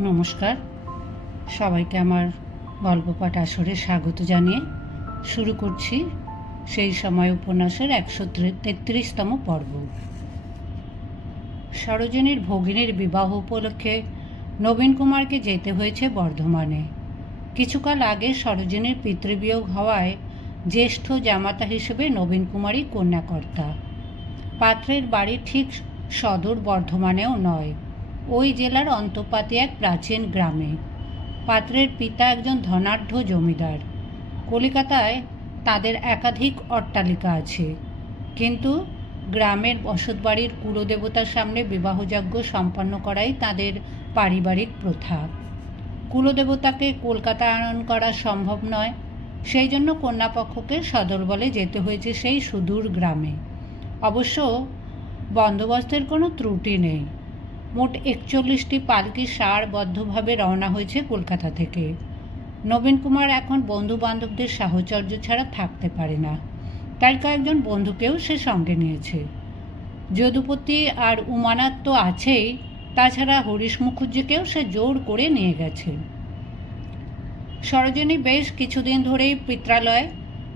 নমস্কার। সবাইকে আমার গল্প পাঠ আসরে স্বাগত জানিয়ে শুরু করছি সেই সময় উপন্যাসের একশো তেত্রিশতম পর্ব। সরোজিনীর ভগিনীর বিবাহ উপলক্ষে নবীন কুমারকে যেতে হয়েছে বর্ধমানে। কিছুকাল আগে সরোজিনীর পিতৃবিয়োগ হওয়ায় জ্যেষ্ঠ জামাতা হিসেবে নবীন কুমারই কন্যাকর্তা। পাত্রের বাড়ি ঠিক সদর বর্ধমানেও নয়। ওই জেলার অন্তপাতি এক প্রাচীন গ্রামে। পাত্রের পিতা একজন ধনাঢ্য জমিদার। কলিকাতায় তাদের একাধিক অট্টালিকা আছে। কিন্তু গ্রামের বসতবাড়ির কুলদেবতার সামনে বিবাহযজ্ঞ সম্পন্ন করাই তাদের পারিবারিক প্রথা। কুলদেবতাকে কলকাতা আনয়ন করা সম্ভব নয়। সেই জন্য কন্যাপক্ষকে সদরবলে যেতে হয়েছে সেই সুদূর গ্রামে। অবশ্য বন্দোবস্তের কোনো ত্রুটি নেই। মোট একচল্লিশটি পালকি সারবদ্ধভাবে রওনা হয়েছে কলকাতা থেকে। নবীন কুমার এখন বন্ধু বান্ধবদের সাহচর্য ছাড়া থাকতে পারে না। তাই কয়েকজন বন্ধুকেও সে সঙ্গে নিয়েছে। যদুপতি আর উমানাথ তো আছেই, তাছাড়া হরিশ মুখুজ্জিকেও সে জোর করে নিয়ে গেছে। সরোজিনী বেশ কিছুদিন ধরেই পিত্রালয়।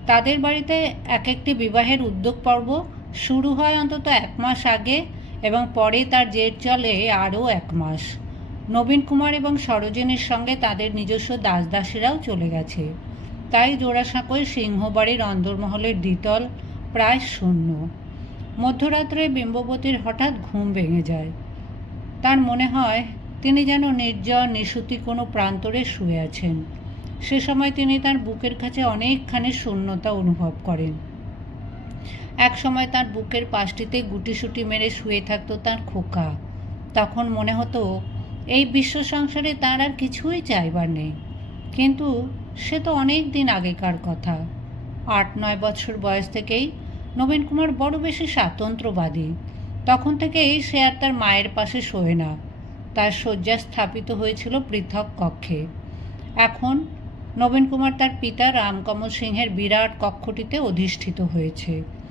তাদের বাড়িতে এক একটি বিবাহের উদ্যোগ পর্ব শুরু হয় অন্তত এক মাস আগে এবং পরে তার জের চলে আরও এক মাস। নবীন কুমার এবং সরোজিনীর সঙ্গে তাদের নিজস্ব দাসদাসীরাও চলে গেছে। তাই জোড়াসাঁকোয় সিংহবাড়ির অন্দরমহলের দ্বিতল প্রায় শূন্য। মধ্যরাত্রে বিম্ববতীর হঠাৎ ঘুম ভেঙে যায়। তার মনে হয়, তিনি যেন নির্জন, নিশুতি কোনো প্রান্তরে শুয়ে আছেন। সে সময় তিনি তার বুকের কাছে অনেকখানি শূন্যতা অনুভব করেন। এক সময় তার বুকের পাশটিতে গুটিসুটি মেরে শুয়ে থাকতো তার খোকা। তখন মনে হতো, এই বিশ্ব সংসারে তার আর কিছুই চাইবার নেই। কিন্তু সে তো অনেক দিন আগেকার কথা। আট, নয় বছর বয়স থেকেই নবীন কুমার বড় বেশি স্বাতন্ত্র্যবাদী তখন থেকেই সে আর তার মায়ের পাশে শোয় না। তার শয্যা স্থাপিত হয়েছিল পৃথক কক্ষে। এখন নবীন কুমার তার পিতা রামকমল সিংহের বিরাট কক্ষটিতে অধিষ্ঠিত হয়েছে।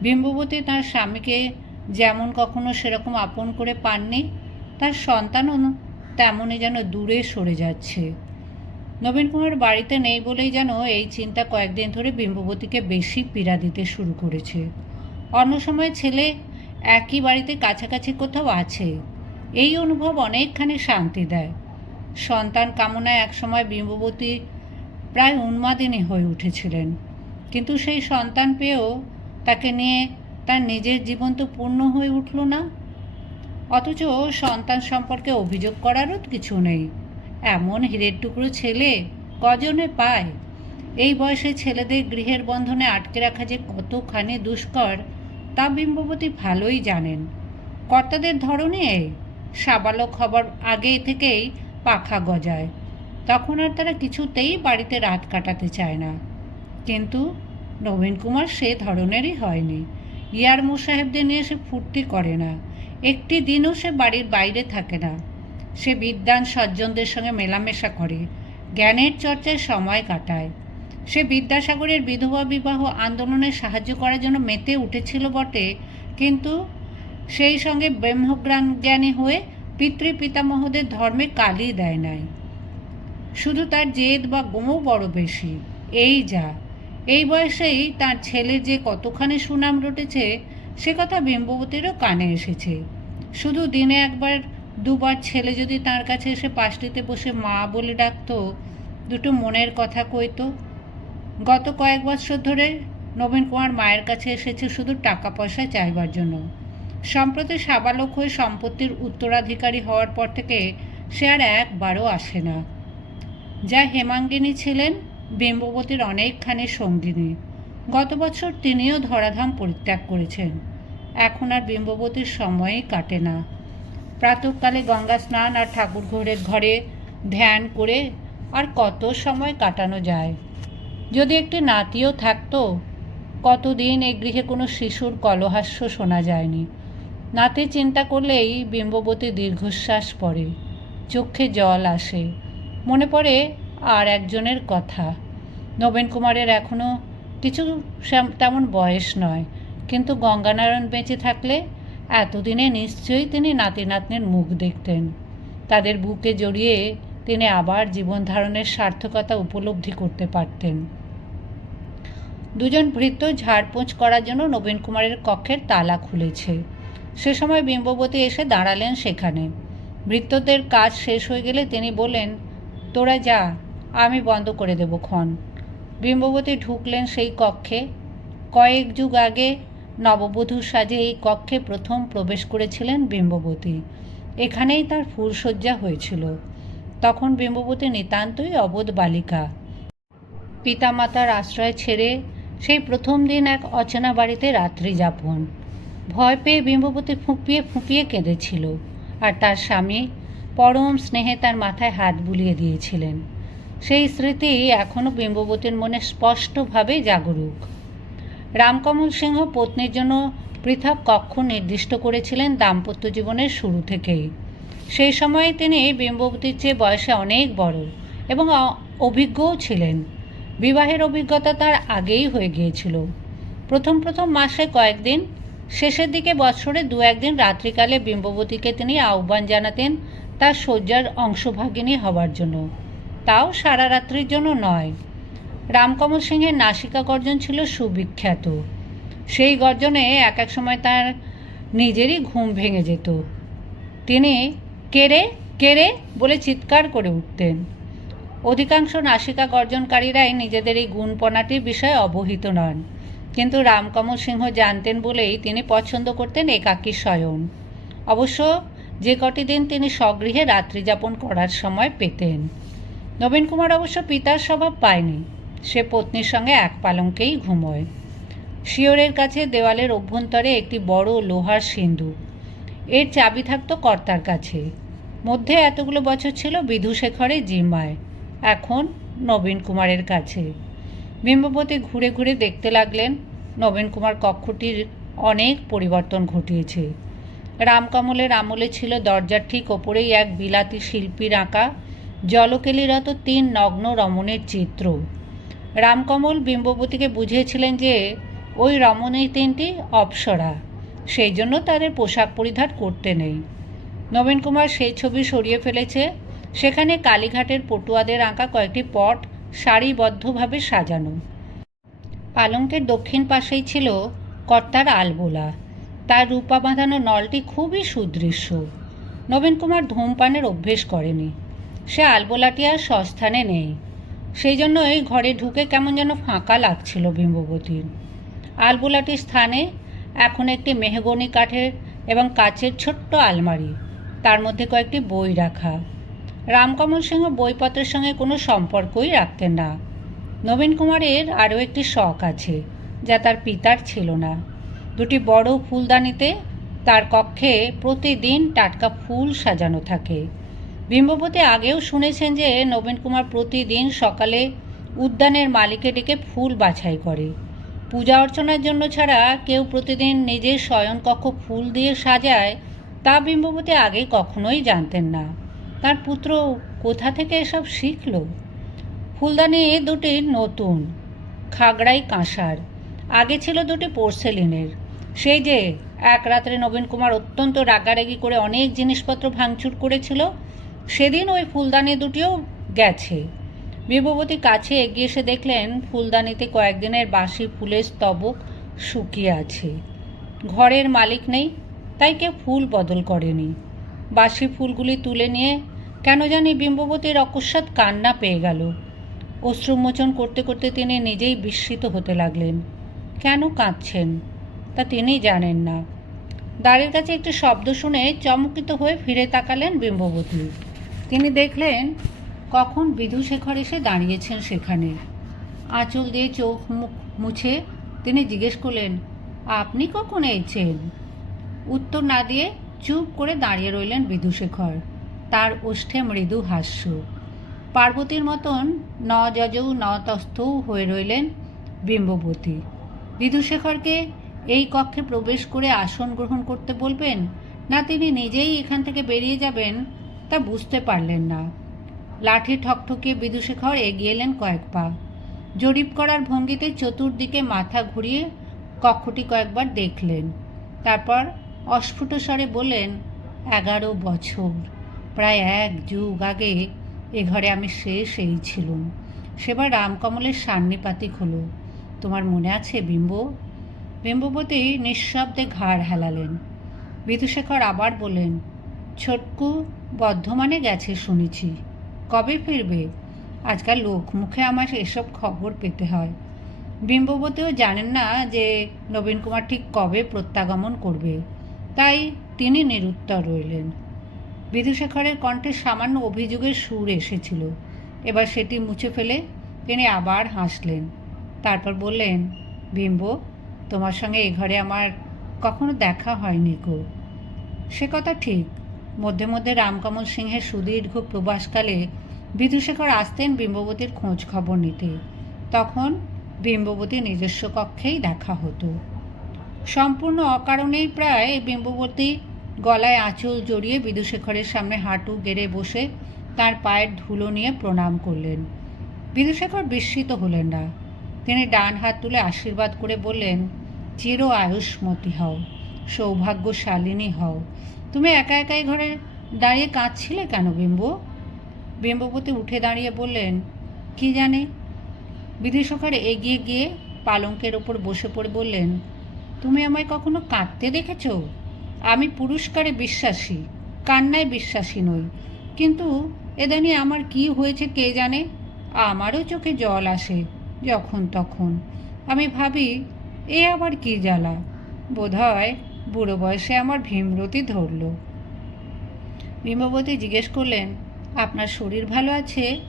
বিম্ববতী তার স্বামীকে যেমন কখনো সেরকম আপন করে পাননি, তার সন্তানও তেমনই যেন দূরে সরে যাচ্ছে। নবীন কুমার বাড়িতে নেই বলেই যেন এই চিন্তা কয়েকদিন ধরে বিম্ববতীকে বেশি পীড়া দিতে শুরু করেছে। অন্য সময় ছেলে একই বাড়িতে কাছাকাছি কোথাও আছে। এই অনুভব অনেকখানি শান্তি দেয়। সন্তান কামনায় একসময় বিম্ববতী প্রায় উন্মাদিনী হয়ে উঠেছিলেন। কিন্তু সেই সন্তান পেয়েও তাকে নিয়ে তার নিজের জীবন তো পূর্ণ হয়ে উঠল না। অথচ সন্তান সম্পর্কে অভিযোগ করারও কিছু নেই। এমন হীরের টুকরো ছেলে কজনে পায়? এই বয়সে ছেলেদের গৃহের বন্ধনে আটকে রাখা যে কতখানি দুষ্কর, তা বিম্ববতী ভালোই জানেন। কর্তাদের ধরনে সাবালক হবার আগে থেকেই পাখা গজায়। তখন আর তারা কিছুতেই বাড়িতে রাত কাটাতে চায় না। কিন্তু নবীন কুমার সে ধরনেরই হয়নি। ইয়ার সাহেবদের নিয়ে সে ফুর্তি করে না। একটি দিনও সে বাড়ির বাইরে থাকে না। সে বিদ্যান সজ্জনদের সঙ্গে মেলামেশা করে। জ্ঞানের চর্চায় সময় কাটায়। সে বিদ্যাসাগরের বিধবা বিবাহ আন্দোলনে সাহায্য করার জন্য মেতে উঠেছিল বটে, কিন্তু সেই সঙ্গে ব্রহ্মজ্ঞান জ্ঞানী হয়ে পিতৃ পিতামহদের ধর্মে কালি দেয় নাই। শুধু তার জেদ বা গোমও বড় বেশি। এই যা। এই বয়সেই তার ছেলে যে কতখানি সুনাম রটেছে, সে কথা বিম্ববতীরও কানে এসেছে। শুধু দিনে একবার, দুবার ছেলে যদি তার কাছে এসে পাশটিতে বসে মা বলে ডাকতো, দুটো মনের কথা কইতো। গত কয়েক বছর ধরে নবীন কুমার মায়ের কাছে এসেছে শুধু টাকা পয়সা চাইবার জন্য। সম্প্রতি সাবালক হয়ে সম্পত্তির উত্তরাধিকারী হওয়ার পর থেকে সে আর একবারও আসে না। যা হেমাঙ্গিনী ছিলেন বিম্ববতীর অনেকখানি সঙ্গিনী। গত বছর তিনিও ধরাধাম পরিত্যাগ করেছেন। এখন আর বিম্ববতীর সময়ই কাটে না। প্রাতকালে গঙ্গা স্নান আর ঠাকুর ঘরের ঘরে ধ্যান করে আর কত সময় কাটানো যায়। যদি একটি নাতিও থাকতো, কতদিন এই গৃহে কোনো শিশুর কলহাস্য শোনা যায়নি। নাতি চিন্তা করলেই বিম্ববতী দীর্ঘশ্বাস পড়ে। চোখে জল আসে। মনে পড়ে আর একজনের কথা। নবীন কুমারের এখনও কিছু তেমন বয়স নয়। কিন্তু গঙ্গানারায়ণ বেঁচে থাকলে এতদিনে নিশ্চয়ই তিনি নাতি নাতনির মুখ দেখতেন। তাদের বুকে জড়িয়ে তিনি আবার জীবন ধারণের সার্থকতা উপলব্ধি করতে পারতেন। দুজন ভৃত্য ঝাড়পোঁছ করার জন্য নবীন কুমারের কক্ষের তালা খুলেছে। সে সময় বিম্ববতী এসে দাঁড়ালেন সেখানে। ভৃত্যদের কাজ শেষ হয়ে গেলে তিনি বলেন তোরা যা আমি বন্ধ করে দেব ক্ষণ। বিম্ববতী ঢুকলেন সেই কক্ষে। কয়েক যুগ আগে নববধূর সাজে এই কক্ষে প্রথম প্রবেশ করেছিলেন বিম্ববতী। এখানেই তার ফুলশয্যা হয়েছিল। তখন বিম্ববতী নিতান্তই অবোধ বালিকা। পিতামাতার আশ্রয় ছেড়ে সেই প্রথম দিন এক অচেনা বাড়িতে রাত্রি যাপন। ভয় পেয়ে বিম্ববতী ফুঁপিয়ে ফুঁপিয়ে কেঁদেছিল। আর তার স্বামী পরম স্নেহে তার মাথায় হাত বুলিয়ে দিয়েছিলেন। সেই স্মৃতি এখনও বিম্ববতীর মনে স্পষ্টভাবে জাগরুক। রামকমল সিংহ পত্নীর জন্য পৃথক কক্ষ নির্দিষ্ট করেছিলেন দাম্পত্য জীবনের শুরু থেকেই। সেই সময়ে তিনি বিম্ববতীর চেয়ে বয়সে অনেক বড় এবং অভিজ্ঞও ছিলেন। বিবাহের অভিজ্ঞতা তার আগেই হয়ে গিয়েছিল। প্রথম প্রথম মাসে কয়েকদিন, শেষের দিকে বছরে দু একদিন রাত্রিকালে বিম্ববতীকে তিনি আহ্বান জানাতেন তার শয্যার অংশভাগিনী হওয়ার জন্য। তাও সারা রাত্রির জন্য নয়। রামকমল সিংহের নাসিকা গর্জন ছিল সুবিখ্যাত। সেই গর্জনে এক এক সময় তার নিজেরই ঘুম ভেঙে যেত। তিনি কেরে কেরে বলে চিৎকার করে উঠতেন। অধিকাংশ নাসিকা গর্জনকারীরাই নিজেদের এই গুণপনাটির বিষয়ে অবহিত নন। কিন্তু রামকমল সিংহ জানতেন বলেই তিনি পছন্দ করতেন একাকী শয়ন। অবশ্য যে কটি দিন তিনি স্বগৃহে রাত্রিযাপন করার সময় পেতেন। নবীন কুমার অবশ্য পিতার স্বভাব পায়নি। সে পত্নীর সঙ্গে এক পালঙ্কেই ঘুমোয়। শিওরের কাছে দেওয়ালের অভ্যন্তরে একটি বড় লোহার সিন্ধু এর চাবি থাকতো কর্তার কাছে। মধ্যে এতগুলো বছর ছিল বিধুশেখরের জিম্মায়। এখন নবীন কুমারের কাছে। বিম্বপতি ঘুরে ঘুরে দেখতে লাগলেন, নবীন কুমার কক্ষটির অনেক পরিবর্তন ঘটিয়েছে। রামকমলের আমলে ছিল দরজার ঠিক ওপরেই এক বিলাতি শিল্পীর আঁকা জলকেলিরত তিন নগ্ন রমণের চিত্র। রামকমল বিম্ববতীকে বুঝিয়েছিলেন যে, ওই রমণী তিনটি অপ্সরা, সেই জন্য তাদের পোশাক পরিধান করতে নেই। নবীন কুমার সেই ছবি সরিয়ে ফেলেছে। সেখানে কালীঘাটের পটুয়াদের আঁকা কয়েকটি পট সারিবদ্ধভাবে সাজানো। পালঙ্কের দক্ষিণ পাশেই ছিল কর্তার আলবোলা। তার রূপা বাঁধানো নলটি খুবই সুদৃশ্য। নবীন কুমার ধূমপানের অভ্যেস করেনি। সে আলবোলাটি আর সস্থানে নেই। সেই জন্যই ঘরে ঢুকে কেমন যেন ফাঁকা লাগছিল বিম্ববতীর। আলবোলাটির স্থানে এখন একটি মেহগনি কাঠের এবং কাচের ছোট্ট আলমারি, তার মধ্যে কয়েকটি বই রাখা। রামকমল সিংহ বইপত্রের সঙ্গে কোনো সম্পর্কই রাখতেন না। নবীন কুমারের আরও একটি শখ আছে, যা তার পিতার ছিল না। দুটি বড় ফুলদানিতে তার কক্ষে প্রতিদিন টাটকা ফুল সাজানো থাকে। বিম্বপতি আগেও শুনেছেন যে নবীন কুমার প্রতিদিন সকালে উদ্যানের মালিকে ডেকে ফুল বাছাই করে। পূজা অর্চনার জন্য ছাড়া কেউ প্রতিদিন নিজের শয়নকক্ষ ফুল দিয়ে সাজায় তা বিম্বপতি আগে কখনোই জানতেন না। তার পুত্র কোথা থেকে এসব শিখল? ফুলদানি দুটি নতুন, খাগড়াই কাঁসার। আগে ছিল দুটি পোর্সেলিনের। সেই যে এক রাত্রে নবীন কুমার অত্যন্ত রাগারাগি করে অনেক জিনিসপত্র ভাঙচুর করেছিল সেদিন ওই ফুলদানি দুটিও গেছে। বিভবতী কাছে এগিয়ে এসে দেখলেন, ফুলদানিতে কয়েকদিনের বাসি ফুলের স্তবক শুকিয়ে আছে। ঘরের মালিক নেই, তাই কেউ ফুল বদল করেনি। বাসি ফুলগুলি তুলে নিয়ে কেন জানি বিম্ববতীর অকস্মাৎ কান্না পেয়ে গেল। অশ্রুমোচন করতে করতে তিনি নিজেই বিস্মিত হতে লাগলেন। কেন কাঁদছেন? তা তিনি জানেন না। দ্বারের কাছে একটি শব্দ শুনে চমকিত হয়ে ফিরে তাকালেন বিম্ববতী তিনি দেখলেন কখন বিধুশেখর এসে দাঁড়িয়েছেন সেখানে। আঁচল দিয়ে চোখ মুখ মুছে তিনি জিজ্ঞেস করলেন, আপনি কখন এসেছেন? উত্তর না দিয়ে চুপ করে দাঁড়িয়ে রইলেন বিধুশেখর। তার ওষ্ঠে মৃদু হাস্য। পার্বতীর মতন ন যজৌ ন তস্থৌ হয়ে রইলেন বিম্ববতী। বিধুশেখরকে এই কক্ষে প্রবেশ করে আসন গ্রহণ করতে বলবেন, না তিনি নিজেই এখান থেকে বেরিয়ে যাবেন তা বুঝতে পারলেন না। লাঠি ঠকঠকিয়ে বিদুশেখর এগিয়ে এলেন কয়েক পা। জরিপ করার ভঙ্গিতে চতুর্দিকে মাথা ঘুরিয়ে কক্ষটি কয়েকবার দেখলেন। তারপর অস্ফুট স্বরে বললেন, এগারো বছর, প্রায় এক যুগ আগে এ ঘরে আমি শেষ এই ছিলুম। সেবার রামকমলের সান্নিপাতিক হলো তোমার মনে আছে বিম্ব? বিম্ববতী নিঃশব্দে ঘাড় হেলালেন। বিদুশেখর আবার বললেন ছোটকু বর্ধমানে গেছে শুনেছি। কবে ফিরবে? আজকাল লোক মুখে আমার এসব খবর পেতে হয়। বিম্ববতীও জানেন না যে নবীন কুমার ঠিক কবে প্রত্যাগমন করবে। তাই তিনি নিরুত্তর রইলেন। বিধুশেখরের কণ্ঠে সামান্য অভিযোগের সুর এসেছিল। এবার সেটি মুছে ফেলে তিনি আবার হাসলেন। তারপর বললেন, বিম্ব, তোমার সঙ্গে এ ঘরে আমার কখনো দেখা হয়নি গো। সে কথা ঠিক। মধ্যে মধ্যে রামকমল সিংহের সুদীর্ঘ প্রবাসকালে বিধুশেখর আসতেন বিম্ববতীর খোঁজ খবর নিতে। তখন বিম্ববতী নিজস্ব কক্ষেই দেখা হতো। সম্পূর্ণ অকারণেই প্রায় বিম্ববতী গলায় আঁচল জড়িয়ে বিদুশেখরের সামনে হাঁটু গেড়ে বসে তার পায়ের ধুলো নিয়ে প্রণাম করলেন। বিদুশেখর বিস্মিত হলেন না। তিনি ডান হাত তুলে আশীর্বাদ করে বললেন, চির আয়ুষ্মতী হও, সৌভাগ্যশালিনী হও। তুমি একা একাই ঘরে দাঁড়িয়ে কাঁদছিলে কেন, বিম্ব? বিম্বপতি উঠে দাঁড়িয়ে বললেন, কি জানে? বিদেশকার এগিয়ে গিয়ে পালঙ্কের ওপর বসে পড়ে বললেন, তুমি আমায় কখনো কাঁদতে দেখেছ? আমি পুরস্কারে বিশ্বাসী, কান্নায় বিশ্বাসী নই। কিন্তু এদানি আমার কি হয়েছে কে জানে? আমারও চোখে জল আসে যখন তখন। আমি ভাবি, এ আবার কি জ্বালা? বোধহয় বুড়ো বয়সে আমার ভীমরতি ধরল। ভীমবতী জিজ্ঞেস করলেন, আপনার শরীর ভালো আছে?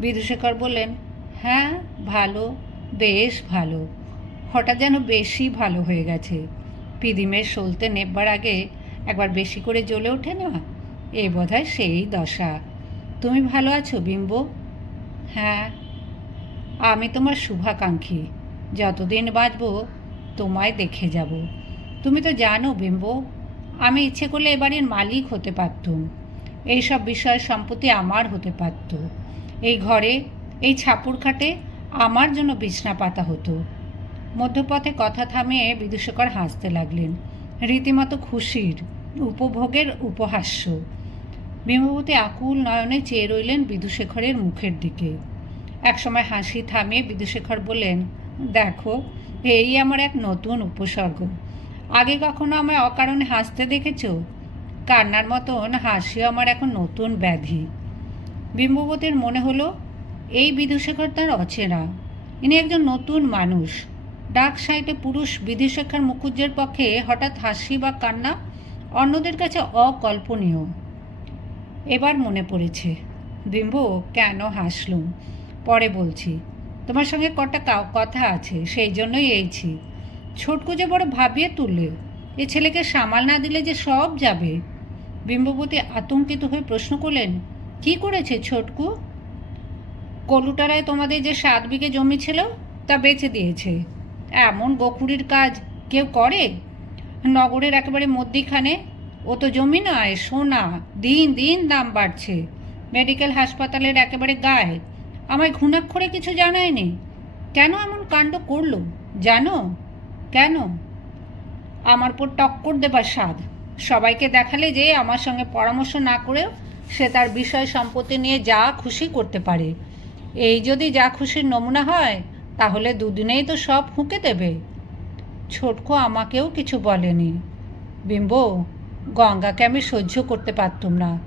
বিদুশেখর বললেন হ্যাঁ ভালো, বেশ ভালো। হঠাৎ যেন বেশি ভালো হয়ে গেছে। পিদিমের সলতে নেববার আগে একবার বেশি করে জ্বলে ওঠে না? এ বোধহয় সেই দশা। তুমি ভালো আছো, বিম্ব? হ্যাঁ। আমি তোমার শুভাকাঙ্ক্ষী। যতদিন বাঁচব, তোমায় দেখে যাব। তুমি তো জানো বিম্ব, আমি ইচ্ছে করলে এ বাড়ির মালিক হতে পারতুম। এইসব বিষয় সম্পত্তি আমার হতে পারত। এই ঘরে, এই ছাপুর খাটে আমার জন্য বিছনা পাতা হতো। মধ্যপথে কথা থামিয়ে বিদূষকর হাসতে লাগলেন। রীতিমতো খুশির, উপভোগের উপহাস্য। বিম্ববতী আকুল নয়নে চেয়ে রইলেন বিদুশেখরের মুখের দিকে। একসময় হাসি থামিয়ে বিদুশেখর বললেন, দেখো, এই আমার এক নতুন উপসর্গ। আগে কখনো আমায় অকারণে হাসতে দেখেছ? কান্নার মতন হাসিও আমার এখন নতুন ব্যাধি। বিম্ববতীর মনে হলো, এই বিদুশেখর তার অচেনা। ইনি একজন নতুন মানুষ। ডাক সাইটে পুরুষ বিধিশেখার মুখুজ্জের পক্ষে হঠাৎ হাসি বা কান্না অন্যদের কাছে অকল্পনীয়। এবার মনে পড়েছে, বিম্ব, কেন হাসলুম? পরে বলছি, তোমার সঙ্গে কটা কথা আছে, সেই জন্যই এইছি। ছোটকু যে বড় ভাবিয়ে তুললে, এ ছেলেকে সামাল না দিলে যে সব যাবে? বিম্ববতী আতঙ্কিত হয়ে প্রশ্ন করলেন, কি করেছে ছোটকু? কলুটারায় তোমাদের যে সাত বিঘে জমি ছিল, তা বেচে দিয়েছে। এমন গোকুড়ির কাজ কেউ করে? নগরের একেবারে মধ্যিখানে? ও তো জমি নয়, সোনা, দিন দিন দাম বাড়ছে। মেডিকেল হাসপাতালের একেবারে গায়ে। আমায় ঘুণাক্ষরে কিছু জানায়নি। কেন এমন কাণ্ড করল, জানো? কেন? আমার পর টক্কর দেবার স্বাদ। সবাইকে দেখালে যে আমার সঙ্গে পরামর্শ না করেও সে তার বিষয় সম্পত্তি নিয়ে যা খুশি করতে পারে। এই যদি যা খুশির নমুনা হয়, তাহলে দুদিনেই তো সব ফুঁকে দেবে। ছোটকো আমাকেও কিছু বলেনি। বিম্ব, গঙ্গাকে আমি সহ্য করতে পারতুম না।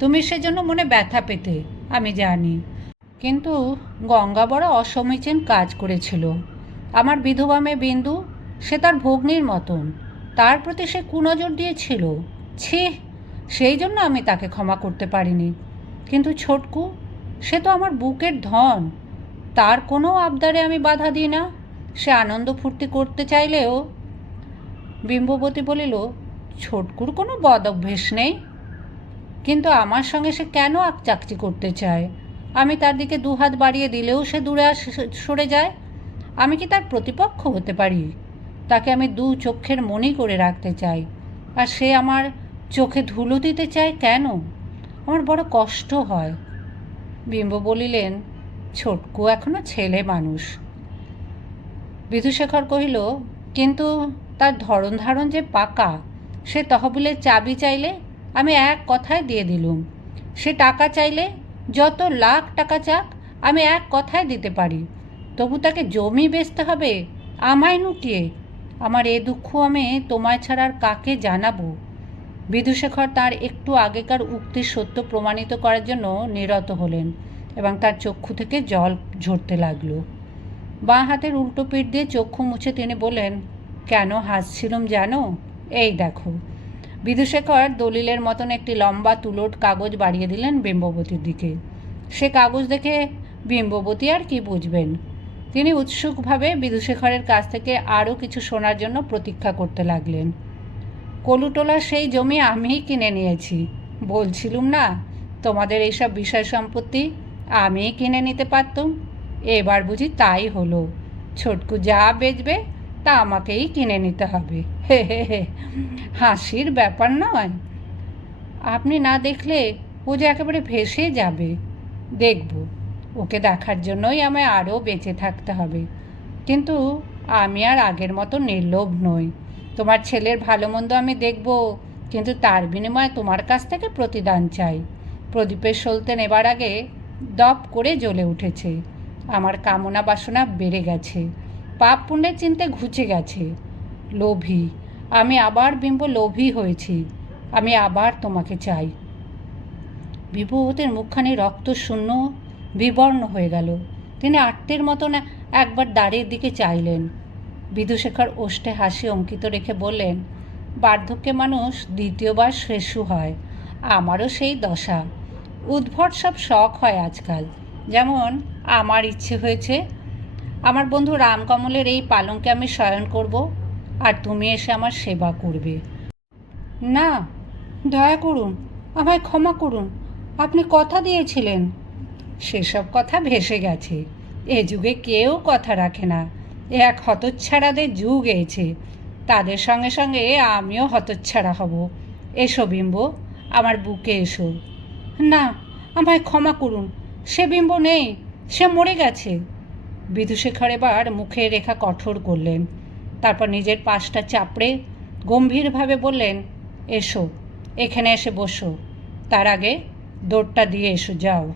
তুমি সেজন্য মনে ব্যথা পেতে, আমি জানি। কিন্তু গঙ্গা বড় অসমীচীন কাজ করেছিল। আমার বিধবা মেয়ে বিন্দু সে তার ভগ্নির মতন। তার প্রতি সে কুনজর দিয়েছিল। ছি, সেই জন্য আমি তাকে ক্ষমা করতে পারিনি। কিন্তু ছোটকু, সে তো আমার বুকের ধন। তার কোনো আবদারে আমি বাধা দিই না। সে আনন্দ ফুর্তি করতে চাইলেও, বিম্ববতী বলিল, ছোটকুর কোনো বদ অভ্যেস নেই। কিন্তু আমার সঙ্গে সে কেন আকচাকচি করতে চায়? আমি তার দিকে দুহাত বাড়িয়ে দিলেও সে দূরে সরে যায়। আমি কি তার প্রতিপক্ষ হতে পারি? তাকে আমি দু চক্ষের মনি করে রাখতে চাই। আর সে আমার চোখে ধুলো দিতে চায় কেন? আমার বড় কষ্ট হয়। বিম্ব বলিলেন, ছোটকু এখনও ছেলে মানুষ। বিধুশেখর কহিল, কিন্তু তার ধরন ধারণ যে পাকা, সে তহবিলের চাবি চাইলে আমি এক কথায় দিয়ে দিলুম। সে টাকা চাইলে যত লাখ টাকা চাক, আমি এক কথায় দিতে পারি। তবু তাকে জমি বেচতে হবে, আমায় নুটিয়ে আমার এ দুঃখ আমি তোমায় ছাড়া আর কাকে জানাব? বিদুশেখর তার একটু আগেকার উক্তির সত্য প্রমাণিত করার জন্য নিরত হলেন এবং তার চক্ষু থেকে জল ঝরতে লাগল। বাঁ হাতের উল্টো পিঠ দিয়ে চক্ষু মুছে তিনি বললেন, কেন হাসছিলুম জানো? এই দেখো। বিদুশেখর দলিলের মতন একটি লম্বা তুলোট কাগজ বাড়িয়ে দিলেন বিম্ববতীর দিকে। সে কাগজ দেখে বিম্ববতী আর কি বুঝবেন? তিনি উৎসুকভাবে বিদুশেখরের কাছ থেকে আরও কিছু শোনার জন্য প্রতীক্ষা করতে লাগলেন। কলুটোলার সেই জমি আমিই কিনে নিয়েছি। বলছিলুম না, তোমাদের এইসব বিষয় সম্পত্তি আমিই কিনে নিতে পারতুম। এবার বুঝি তাই হলো। ছোটকু যা বেচবে, তা আমাকেই কিনে নিতে হবে। হে হে হে, হাসির ব্যাপার নয়। আপনি না দেখলে ও যে একেবারে ভেসে যাবে। দেখব। ওকে দেখার জন্যই আমায় আরও বেঁচে থাকতে হবে। কিন্তু আমি আর আগের মতো নির্লোভ নই। তোমার ছেলের ভালো মন্দ আমি দেখব, কিন্তু তার বিনিময়ে তোমার কাছ থেকে প্রতিদান চাই। প্রদীপের সলতে নেবার আগে দপ করে জ্বলে উঠেছে। আমার কামনা বাসনা বেড়ে গেছে। পাপ পুণ্যের চিনতে ঘুচে গেছে। লোভী, আমি আবার বিম্ব লোভী হয়েছি। আমি আবার তোমাকে চাই। বিভূতির মুখখানি রক্ত শূন্য বিবর্ণ হয়ে গেল। তিনি আটটের মতন একবার দাঁড়িয়ে দিকে চাইলেন। বিদুশেখর ওষ্ঠে হাসি অঙ্কিত রেখে বললেন, বার্ধক্যে মানুষ দ্বিতীয়বার শেষু হয়, আমারও সেই দশা। উদ্ভট সব শখ হয় আজকাল। যেমন আমার ইচ্ছে হয়েছে, আমার বন্ধু রামকমলের এই পালঙ্কে আমি শয়ন করব, আর তুমি এসে আমার সেবা করবে। না, দয়া করুন, আমায় ক্ষমা করুন। আপনি কথা দিয়েছিলেন। সেসব কথা ভেসে গেছে। এ যুগে কেউ কথা রাখে না। এ এক হতচ্ছাড়াদের যুগ এছে তাদের সঙ্গে সঙ্গে আমিও হতচ্ছাড়া হব। এসো বিম্ব, আমার বুকে এসো। না, আমায় ক্ষমা করুন। সে বিম্ব নেই, সে মরে গেছে। বিদুশেখর এবার মুখে রেখা কঠোর করলেন। তারপর নিজের পাশটা চাপড়ে গম্ভীরভাবে বললেন, এসো, এখানে এসে বসো। তার আগে দৌড়টা দিয়ে এসো, যাও।